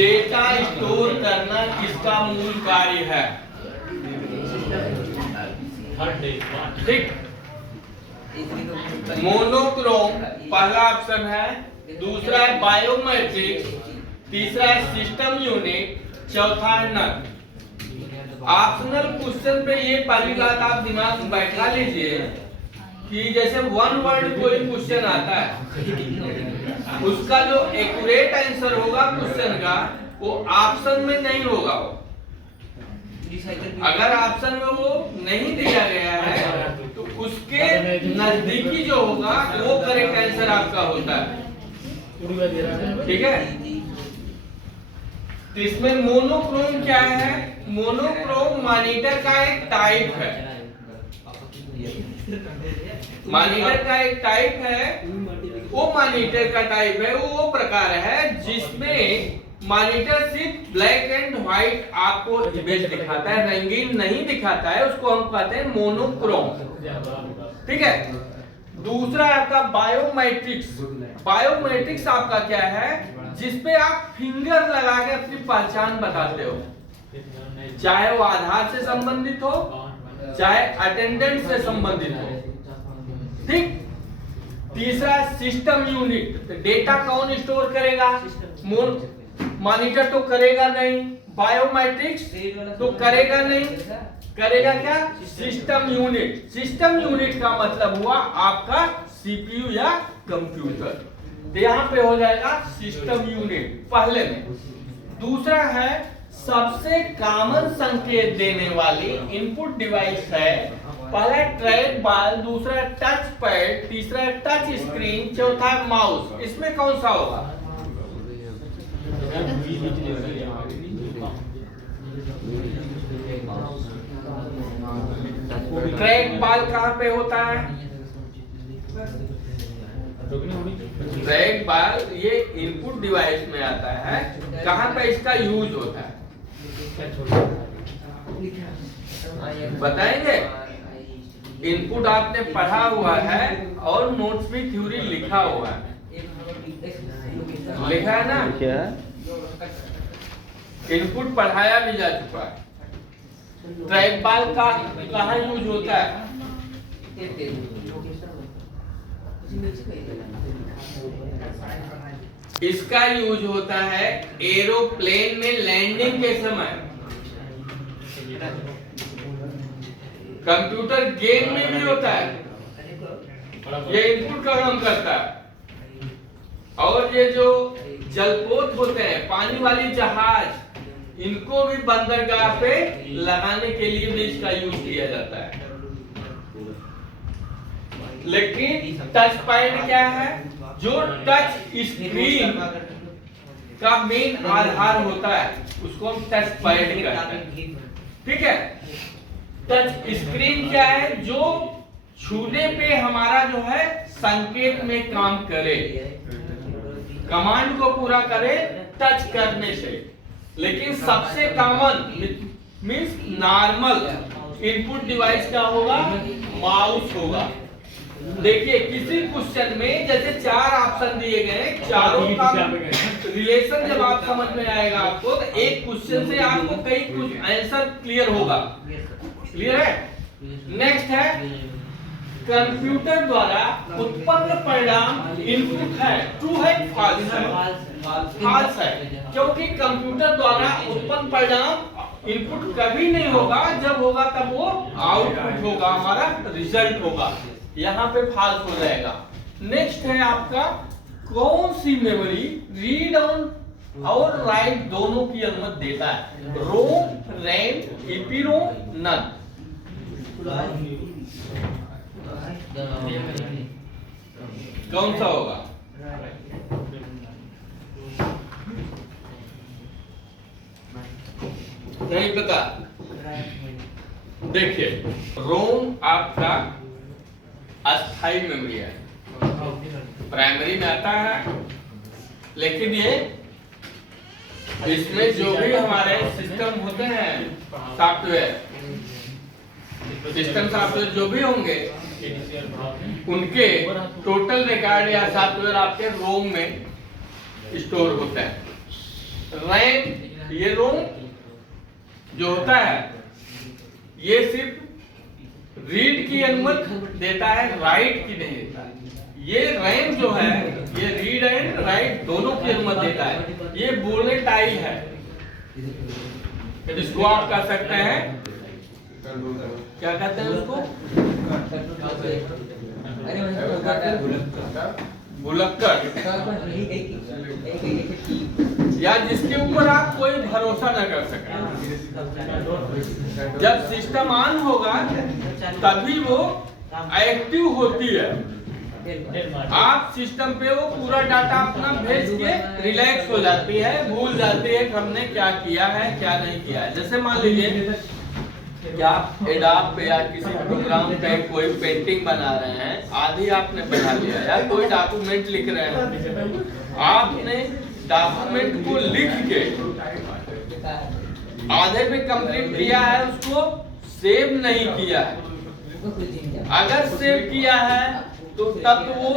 Data store करना किसका मूल कार्य है? ठीक, मोनोक्रोम पहला ऑप्शन है, दूसरा है बायोमेट्रिक्स, तीसरा है सिस्टम यूनिट, चौथा है नन। ऑप्शनल क्वेश्चन पे ये पहली बात आप दिमाग में बैठा लीजिए कि जैसे वन वर्ड कोई क्वेश्चन आता है, उसका जो एक्यूरेट आंसर होगा क्वेश्चन का वो ऑप्शन में नहीं होगा। वो अगर ऑप्शन में वो नहीं दिया गया है तो उसके नजदीकी जो होगा वो करेक्ट आंसर आपका होता है। ठीक है, तो इसमें मोनोक्रोम क्या है? मोनोक्रोम मॉनिटर का एक टाइप है। मॉनिटर का एक टाइप है, वो मॉनिटर का टाइप है, वो प्रकार है जिसमें मॉनिटर सिर्फ ब्लैक एंड व्हाइट आपको इमेज दिखाता है, रंगीन नहीं दिखाता है, उसको हम कहते हैं मोनोक्रोम। ठीक है, दूसरा आपका बायोमेट्रिक्स। बायोमेट्रिक्स आपका क्या है? जिसपे आप फिंगर लगा के अपनी पहचान बताते हो, चाहे वो आधार से संबंधित हो, चाहे अटेंडेंस से संबंधित हो। ठीक, तीसरा सिस्टम यूनिट। डेटा कौन स्टोर करेगा? मॉनिटर तो करेगा नहीं, बायोमेट्रिक्स तो करेगा नहीं, करेगा क्या? System unit. सिस्टम यूनिट का मतलब हुआ आपका सीपीयू या कंप्यूटर, तो यहाँ पे हो जाएगा सिस्टम यूनिट पहले में। दूसरा है सबसे कॉमन संकेत देने वाली इनपुट डिवाइस है, पहला ट्रैक बॉल, दूसरा टच पैड, तीसरा टच स्क्रीन, चौथा माउस। इसमें कौन सा होगा? ट्रैक बॉल कहाँ पे होता है? ट्रैक बॉल ये इनपुट डिवाइस में आता है, कहाँ पे इसका यूज होता है बताएंगे? इनपुट आपने पढ़ा हुआ है और नोट्स में थ्योरी लिखा हुआ है, लिखा है ना? इनपुट पढ़ाया भी जा चुका है। ट्रैक बॉल का कहाँ यूज होता है? इसका यूज होता है एरोप्लेन में लैंडिंग के समय, कंप्यूटर गेम में भी होता है, ये इनपुट का काम करता है। और ये जो जलपोत होते हैं, पानी वाली जहाज, इनको भी बंदरगाह पे लगाने के लिए भी इसका यूज किया जाता है। लेकिन टच पैड क्या है? जो टच स्क्रीन का मेन आधार होता है उसको हम टच पैड कहते हैं। ठीक है, टच स्क्रीन क्या है? जो छूने पे हमारा जो है संकेत में काम करे, कमांड को पूरा करे टच करने से। लेकिन सबसे common means normal input device क्या होगा? माउस होगा। देखिए किसी क्वेश्चन में जैसे 4 ऑप्शन दिए गए, चारों का रिलेशन जब आप समझ में आएगा आपको, तो एक क्वेश्चन से आपको कई कुछ आंसर क्लियर होगा। क्लियर है? नेक्स्ट है कंप्यूटर द्वारा उत्पन्न परिणाम इनपुट है, ट्रू है फॉल्स है? फॉल्स है, क्योंकि कंप्यूटर द्वारा उत्पन्न परिणाम इनपुट कभी नहीं होगा, जब होगा तब वो आउटपुट होगा, हमारा रिजल्ट होगा। यहाँ पे फॉल्स हो जाएगा। नेक्स्ट है आपका कौन सी मेमोरी रीड ऑन और राइट दोनों की अनुमति देता है? रोम, रैम, ईपीरोम, नन। कौन सा होगा? नहीं पता? देखिए रोम आपका अस्थाई मेमोरी है, प्राइमरी में आता है, लेकिन ये इसमें जो भी हमारे सिस्टम होते हैं, सॉफ्टवेयर, सिस्टम सॉफ्टवेयर जो भी होंगे उनके टोटल रिकॉर्ड या सॉफ्टवेयर आपके रोम में स्टोर होता है। रैम, ये रोम जो होता है ये सिर्फ रीड की अनुमति देता है, राइट की नहीं देता है। ये रैम जो है ये रीड एंड राइट दोनों की अनुमति देता है। ये वोलेटाइल है, इसको आप कह सकते हैं, क्या कहते हैं उसको, भुलक्कड़, या जिसके ऊपर आप कोई भरोसा न कर सकें। जब सिस्टम ऑन होगा तभी वो एक्टिव होती है। आप सिस्टम पे वो पूरा डाटा अपना भेज के रिलैक्स हो जाती है, भूल जाती है कि हमने क्या किया है क्या नहीं किया है। जैसे मान लीजिए कि आप एडोब पे या किसी प्रोग्राम पे कोई पेंटिंग बना रहे हैं, आधी आपने बना लिया, या कोई डॉक्यूमेंट लिख रहे हैं, आपने डॉक्यूमेंट को लिख के आधे पे कंप्लीट किया है, उसको सेव नहीं किया है। अगर सेव किया है तो तब वो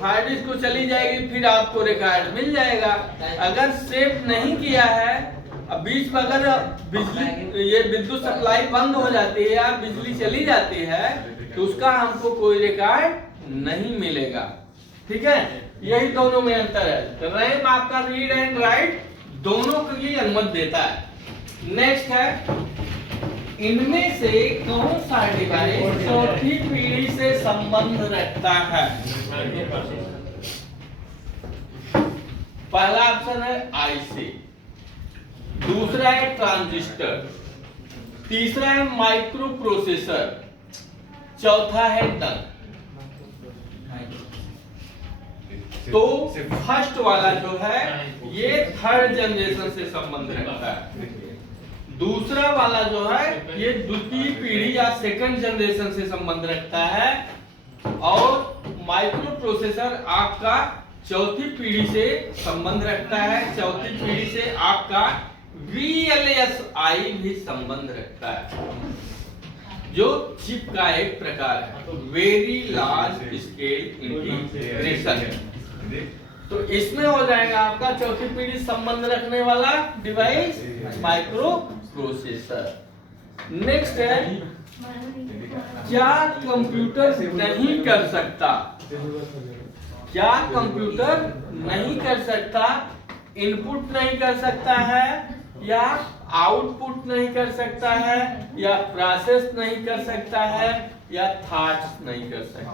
हार्ड डिस्क को चली जाएगी, फिर आपको रिकॉर्ड मिल जाएगा। अगर सेव नहीं किया है, अब बीच में अगर बिजली, ये विद्युत सप्लाई बंद हो जाती है या बिजली चली जाती है तो उसका हमको कोई रिकॉर्ड नहीं मिलेगा। ठीक है, यही दोनों में अंतर है। तो रैम आपका रीड एंड राइट दोनों के लिए अनुमति देता है। नेक्स्ट है, इनमें से कौन सा डिवाइस चौथी पीढ़ी से संबंध रखता है? पहला ऑप्शन है आईसी, दूसरा है ट्रांजिस्टर, तीसरा है माइक्रो प्रोसेसर, चौथा है नल। तो फर्स्ट वाला जो है ये थर्ड जनरेशन से संबंध रखता है, दूसरा वाला जो है ये द्वितीय पीढ़ी या सेकंड जनरेशन से संबंध रखता है, और माइक्रो प्रोसेसर आपका चौथी पीढ़ी से संबंध रखता है। चौथी पीढ़ी से आपका VLSI भी संबंध रखता है, जो चिप का एक प्रकार है, वेरी लार्ज स्केल इंटीग्रेशन। तो इसमें हो जाएगा आपका चौथी पीढ़ी संबंध रखने वाला डिवाइस माइक्रो प्रोसेसर। नेक्स्ट है, क्या कंप्यूटर नहीं कर सकता? क्या कंप्यूटर नहीं कर सकता? इनपुट नहीं कर सकता है, या आउटपुट नहीं कर सकता है, या प्रोसेस नहीं कर सकता है, या थॉट्स नहीं कर सकता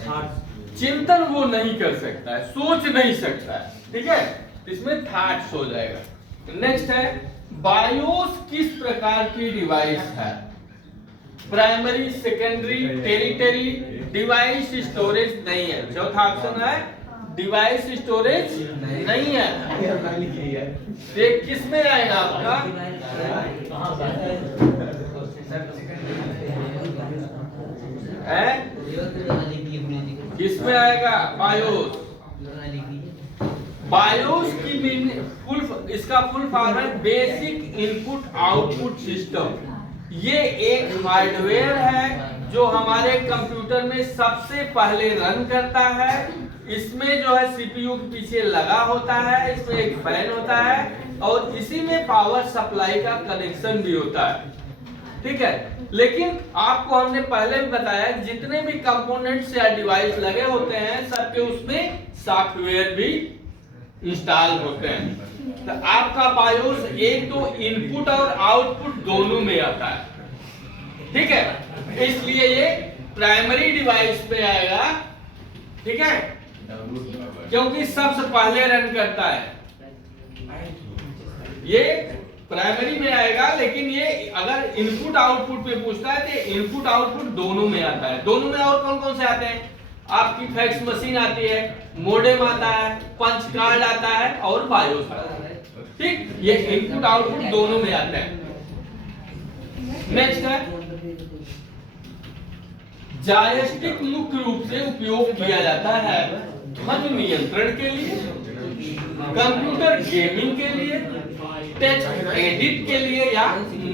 है। चिंतन वो नहीं कर सकता है, सोच नहीं सकता है। ठीक है, इसमें थॉट्स हो जाएगा। नेक्स्ट है, बायोस किस प्रकार की डिवाइस है? Primary, secondary, territory, device storage नहीं है। चौथा ऑप्शन है डिवाइस स्टोरेज नहीं है। ये किस में आएगा आपका? किस में आएगा? बायोस। बायोस की इसका फुल फॉर्म है बेसिक इनपुट आउटपुट सिस्टम। ये एक हार्डवेयर है जो हमारे कंप्यूटर में सबसे पहले रन करता है। इसमें जो है सीपीयू के पीछे लगा होता है, इसमें एक फैन होता है और इसी में पावर सप्लाई का कनेक्शन भी होता है। ठीक है, लेकिन आपको हमने पहले भी बताया जितने भी कंपोनेंट्स या डिवाइस लगे होते हैं सबके उसमें सॉफ्टवेयर भी इंस्टॉल होते हैं। तो आपका बायोस एक तो इनपुट और आउटपुट दोनों में आता है। ठीक है, इसलिए ये प्राइमरी डिवाइस पे आएगा। ठीक है, क्योंकि सबसे पहले रन करता है, ये प्राइमरी में आएगा। लेकिन ये अगर इनपुट आउटपुट पे पूछता है तो इनपुट आउटपुट दोनों में आता है। दोनों में और कौन कौन से आते हैं? आपकी फैक्स मशीन आती है, मोडेम आता है, पंच कार्ड आता है और बायोस आता है। ठीक, ये इनपुट आउटपुट दोनों में आता है। नेक्स्ट है, जॉयस्टिक मुख्य रूप से उपयोग किया जाता है ध्वनि नियंत्रण के लिए, कंप्यूटर गेमिंग के लिए, टेक्स्ट एडिट के लिए या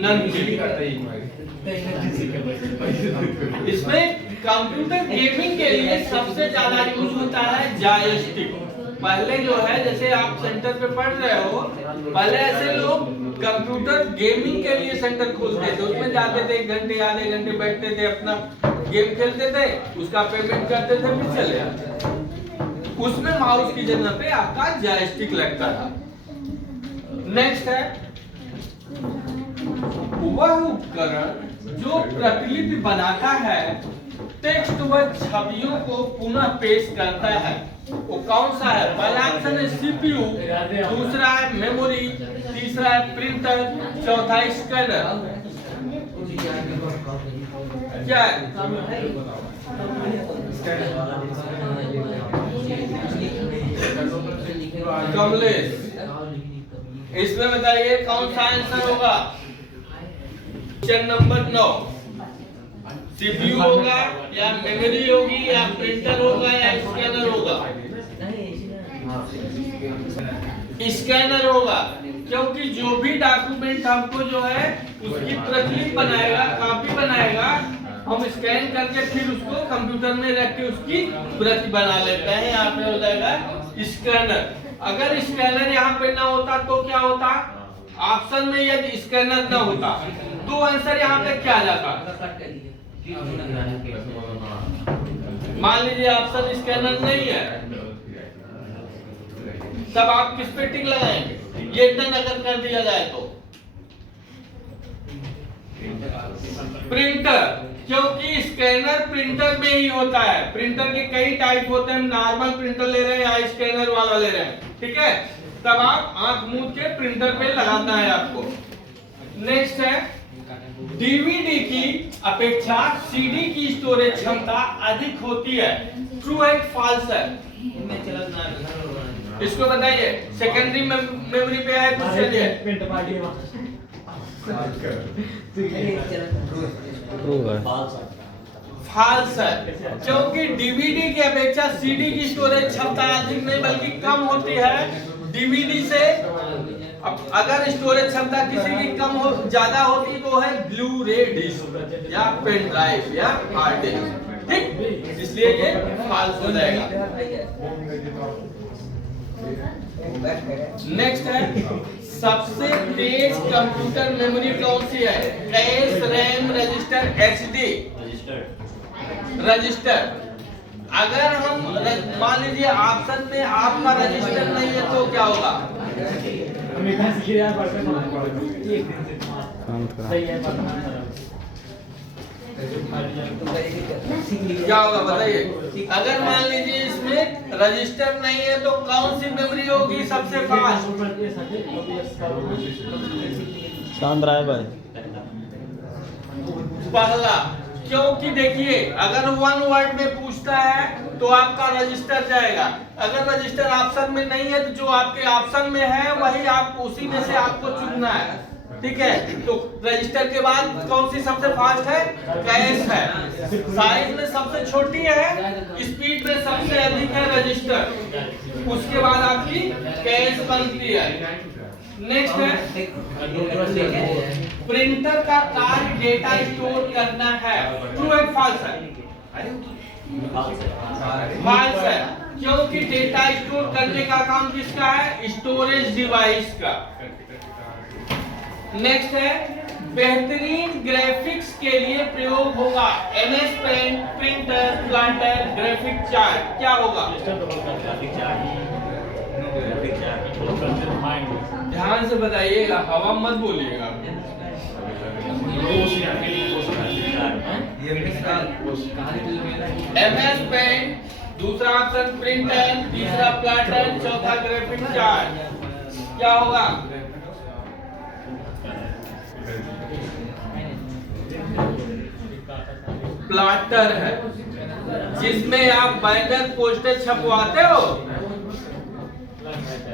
नन के लिए। इसमें कंप्यूटर गेमिंग के लिए सबसे ज्यादा यूज होता है जॉयस्टिक, पहले जो है जैसे आप सेंटर पे पढ़ रहे हो, पहले ऐसे लोग कंप्यूटर गेमिंग के लिए सेंटर खोलते थे, उसमें जाते थे 1 घंटे आधे घंटे बैठते थे, अपना गेम खेलते थे, उसका पेमेंट करते थे, फिर चले आते। उसमें माउस की जगह पे आपका जॉयस्टिक लगता था। नेक्स्ट है वह उपकरण जो प्रतिलिपि बनाता है, टेक्स्ट व छवियों को पुनः पेश करता है, वो कौन सा है? पहला ऑप्शन है सीपीयू, दूसरा है मेमोरी, तीसरा है प्रिंटर, चौथा स्कैनर। क्या है? कमलेश, इसमें बताइए कौन सा आंसर होगा? क्वेश्चन नंबर 9, सीपीयू होगा या मेमोरी होगी या प्रिंटर होगा या स्कैनर होगा? स्कैनर होगा, क्योंकि जो भी डॉक्यूमेंट हमको जो है उसकी प्रतिलिपि बनाएगा, कॉपी बनाएगा, हम स्कैन करके फिर उसको कंप्यूटर में रख के उसकी प्रति बना लेते हैं। यहाँ पे हो जाएगा स्कैनर। अगर स्कैनर यहाँ पे ना होता तो क्या होता? ऑप्शन में यदि स्कैनर ना होता तो आंसर यहाँ पे क्या जाता? मान लीजिए ऑप्शन स्कैनर नहीं है, तब आप किस पे टिक लगाएंगे? ये डन अगर कर दिया जाए तो प्रिंटर, क्योंकि स्कैनर प्रिंटर में ही होता है। प्रिंटर के कई टाइप होते हैं, नॉर्मल प्रिंटर ले रहे हैं या स्कैनर वाला ले रहे हैं, ठीक है? तब आप आंख मूंद के प्रिंटर पे लगाना है आपको। नेक्स्ट है डीवीडी की अपेक्षा सीडी की स्टोरेज क्षमता अधिक होती है, ट्रू है फॉल्स है? इसको बताइए। सेकेंडरी मेमोरी पे है तो चलिए फॉल्स है, क्योंकि डीवीडी की अपेक्षा सीडी की स्टोरेज क्षमता अधिक नहीं बल्कि कम होती है डीवीडी से। अब अगर स्टोरेज क्षमता किसी की कम हो ज्यादा होती तो है ब्लू रे डिस्क या पेन ड्राइव या हार्ड डिस्क, ठीक? इसलिए ये फॉल्स हो जाएगा। नेक्स्ट है सबसे तेज कंप्यूटर मेमोरी कौन सी है? Cash, RAM, register, HD? Register. अगर हम मान लीजिए ऑप्शन में आपका रजिस्टर नहीं है तो क्या होगा? क्या होगा बताइए? अगर मान लीजिए इसमें रजिस्टर नहीं है तो कौन सी मेमोरी होगी सबसे फास्ट? शांत रहा है भाई। पहला, क्योंकि देखिए अगर 1 वर्ड में पूछता है तो आपका रजिस्टर जाएगा। अगर रजिस्टर ऑप्शन में नहीं है तो जो आपके ऑप्शन में है वही आप उसी में से आपको चुनना है, ठीक है? तो रजिस्टर के बाद कौन सी सबसे फास्ट है? कैश है। साइज में सबसे छोटी है, स्पीड में सबसे अधिक है रजिस्टर, उसके बाद आपकी कैश बनती है। नेक्स्ट है प्रिंटर का कार्य डेटा स्टोर करना है, ट्रू है फॉल्स है? फॉल्स है, क्योंकि डेटा स्टोर करने का काम किसका है? स्टोरेज डिवाइस का। नेक्स्ट है बेहतरीन ग्राफिक्स के लिए प्रयोग होगा MS paint, printer, plotter, graphic chart. क्या होगा? ध्यान से बताइएगा, हवा मत बोलिएगा। एमएस पेंट, दूसरा ऑप्शन प्रिंटर, तीसरा प्लाटर, चौथा ग्राफिक चार्ट। क्या होगा? प्लाटर है, जिसमें आप बैनर पोस्टर छपवाते हो।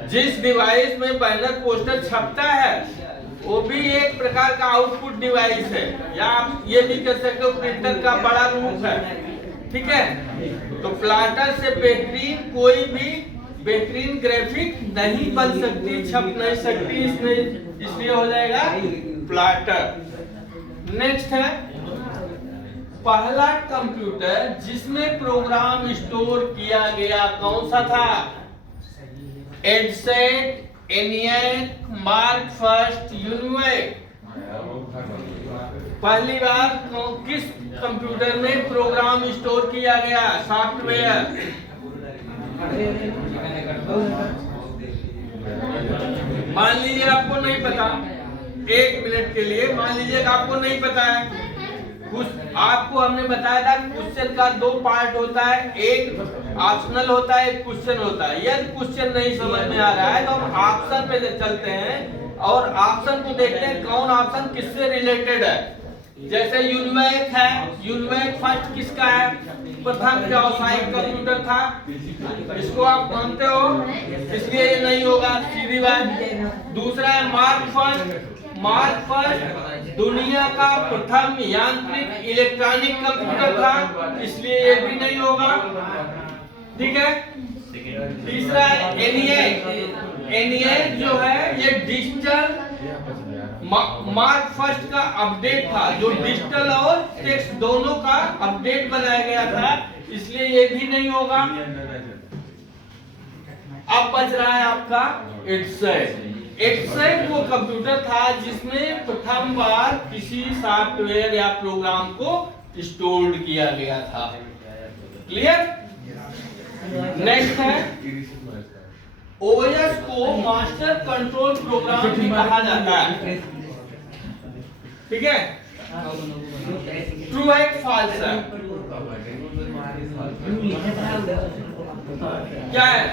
जिस डिवाइस में बैनर पोस्टर छपता है वो भी एक प्रकार का आउटपुट डिवाइस है, या आप ये भी कह सकते हो प्रिंटर का बड़ा रूप है, ठीक है? तो प्लाटर से बेहतरीन कोई भी बेहतरीन ग्राफिक नहीं बन सकती, छप नहीं सकती इसमें, इसलिए हो जाएगा प्लाटर। नेक्स्ट है पहला कंप्यूटर जिसमें प्रोग्राम स्टोर किया गया कौन सा था? Ad set, ENIAC, mark first, UNIVAC. पहली बार किस कंप्यूटर में प्रोग्राम स्टोर किया गया, सॉफ्टवेयर? मान लीजिए आपको नहीं पता, 1 मिनट के लिए मान लीजिए आपको नहीं पता है कुछ। आपको हमने बताया था क्वेश्चन का 2 पार्ट होता है, एक ऑप्शनल होता है, एक क्वेश्चन होता है। यदि क्वेश्चन नहीं समझ में आ रहा है तो हम ऑप्शन पे चलते हैं और ऑप्शन को देखते हैं कौन ऑप्शन किससे रिलेटेड है। जैसे यूनिवेक है, यूनिवेक फर्स्ट किसका है? प्रथम व्यावसायिक कंप्यूटर था। इसको आप मानते हो, इसलिए ये नहीं होगा, सीधी बात। दूसरा है मार्क फर्स्ट। मार्क फर्स्ट दुनिया का प्रथम यांत्रिक इलेक्ट्रॉनिक कंप्यूटर था, इसलिए ये भी नहीं होगा, ठीक है। तीसरा है एनिएक। एनिएक जो है ये डिजिटल, मार्क फर्स्ट का अपडेट था जो डिजिटल और टेक्स्ट दोनों का अपडेट बनाया गया था, इसलिए ये भी नहीं होगा। अब बच रहा है आपका एडसेट। एडसेट वो कंप्यूटर था जिसमें प्रथम बार किसी सॉफ्टवेयर या प्रोग्राम को स्टोर किया गया था। क्लियर? नेक्स्ट है ओएस को मास्टर कंट्रोल प्रोग्राम भी कहा जाता है, ठीक है। ट्रू है फॉल्स है? क्या है?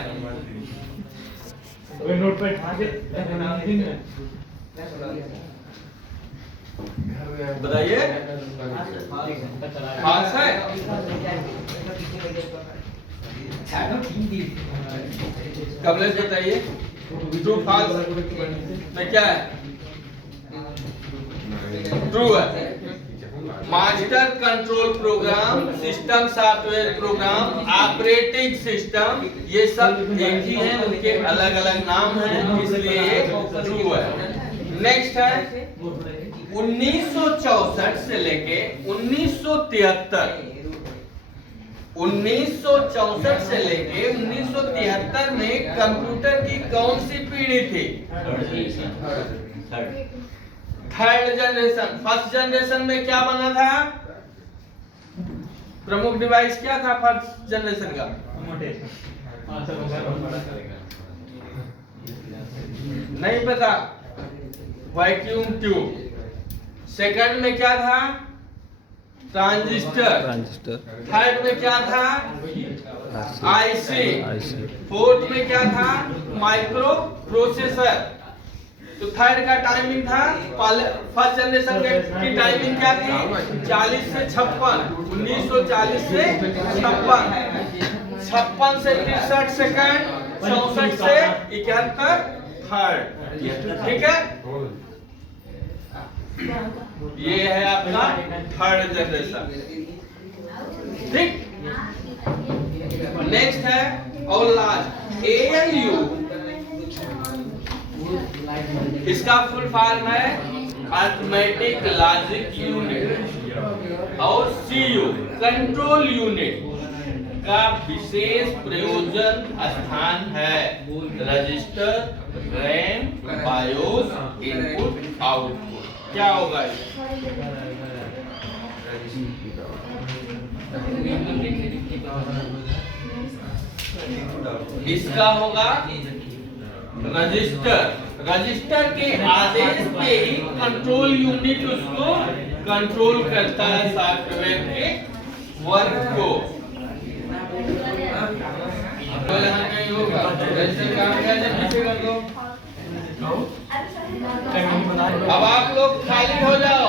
बताइए, फॉल्स है? कमलेश बताइए, ट्रू फॉल्स में क्या है? ट्रू है। Master control program, system software program, operating system, ये सब एक ही हैं, उनके अलग अलग नाम हैं, इसलिए ये ट्रू है। नेक्स्ट है 1964 से लेके 1973, 1964 से लेके 1973 में कंप्यूटर की कौन सी पीढ़ी थी? Third generation. फर्स्ट जनरेशन में क्या बना था? प्रमुख डिवाइस क्या था फर्स्ट जनरेशन का? नहीं पता, वैक्यूम ट्यूब। सेकंड में क्या था? ट्रांजिस्टर। थर्ड में क्या था? आईसी। फोर्थ में क्या था? Micro processor. तो थर्ड का टाइमिंग था, फर्स्ट जनरेशन की टाइमिंग क्या थी? 40 से 56, 1940 से 56, 56 से 63 सेकंड, 64 से 71 थर्ड, ठीक है। ये है आपका थर्ड जनरेशन, ठीक। नेक्स्ट है और लास्ट ALU, इसका फुल फॉर्म है अरिथमेटिक लॉजिक यूनिट, और CU कंट्रोल यूनिट का विशेष प्रयोजन स्थान है register, RAM, BIOS, input output. क्या होगा इसका? होगा रजिस्टर। रजिस्टर के आदेश पे ही कंट्रोल यूनिट उसको कंट्रोल करता है सॉफ्टवेयर के वर्क को। होगा काम कर दो। अब आप लोग खाली हो जाओ।